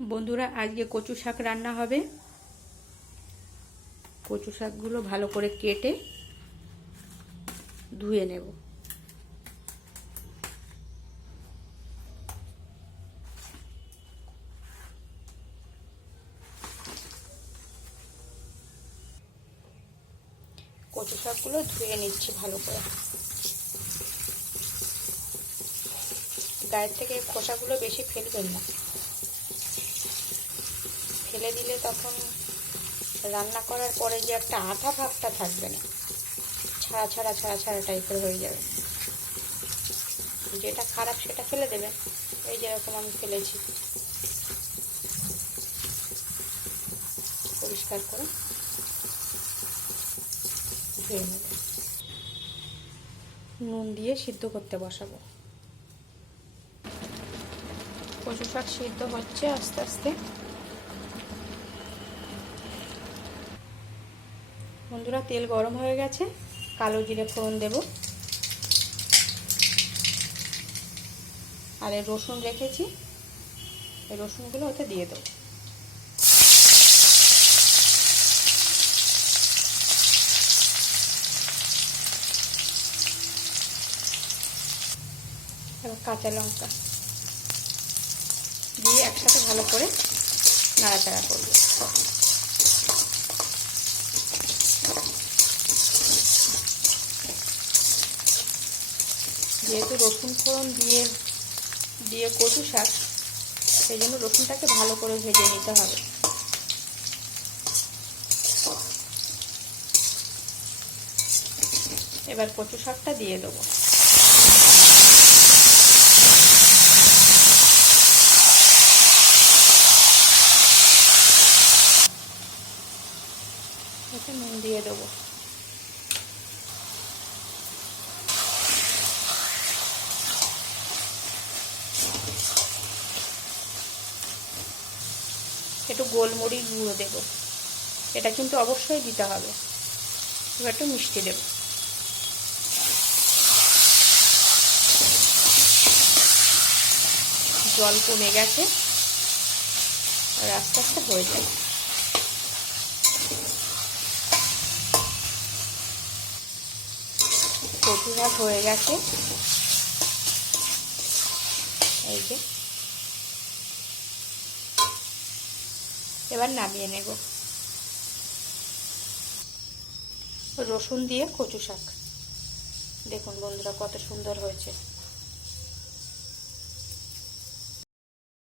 বন্ধুরা, আজকে কচু শাক রান্না হবে। কচু শাকগুলো ভালো করে কেটে ধুয়ে নেব। কচু শাকগুলো ধুয়ে নিচ্ছি ভালো করে। গায়ের থেকে খোসাগুলো বেশি ফেলবেন না, ফেলে দিলে তখন রান্না করার পরে যে একটা আঠা ভাবটা থাকবে না, ছাড়া ছাড়া ছাড়া ছাড়া টাইপের হয়ে যাবে। যেটা খারাপ সেটা ফেলে দেবেন, এই যেরকম আমি ফেলেছি। পরিষ্কার করে ধুয়ে নেব। নুন দিয়ে সিদ্ধ করতে বসাবো। কচু শাক সিদ্ধ হচ্ছে আস্তে আস্তে। বন্ধুরা, তেল গরম হয়ে গেছে, কালো জিরে ফোড়ন দেব। আর এই রসুন রেখেছি, এই রসুনগুলো ওতে দিয়ে দেবো। এবার কাঁচা লঙ্কা দিয়ে একসাথে ভালো করে নাড়াচাড়া করব। যেহেতু রসুন ফোড়ন দিয়ে কচু শাক, সেই জন্য রসুনটাকে ভালো করে ভেজে নিতে হবে। এবার কচু শাকটা দিয়ে দেবো। এতে নুন দিয়ে দেবো। একটু গোলমরিচ গুঁড়ো দেবো, এটা কিন্তু অবশ্যই দিতে হবে। এবার একটু মিষ্টি দেব। জল কমে গেছে, আর আস্তে আস্তে হয়ে যাবে। কচু শাক হয়ে গেছে, এই যে। এবার নামিয়ে নেব। রসুন দিয়ে কচু শাক, দেখুন বন্ধুরা কত সুন্দর হয়েছে।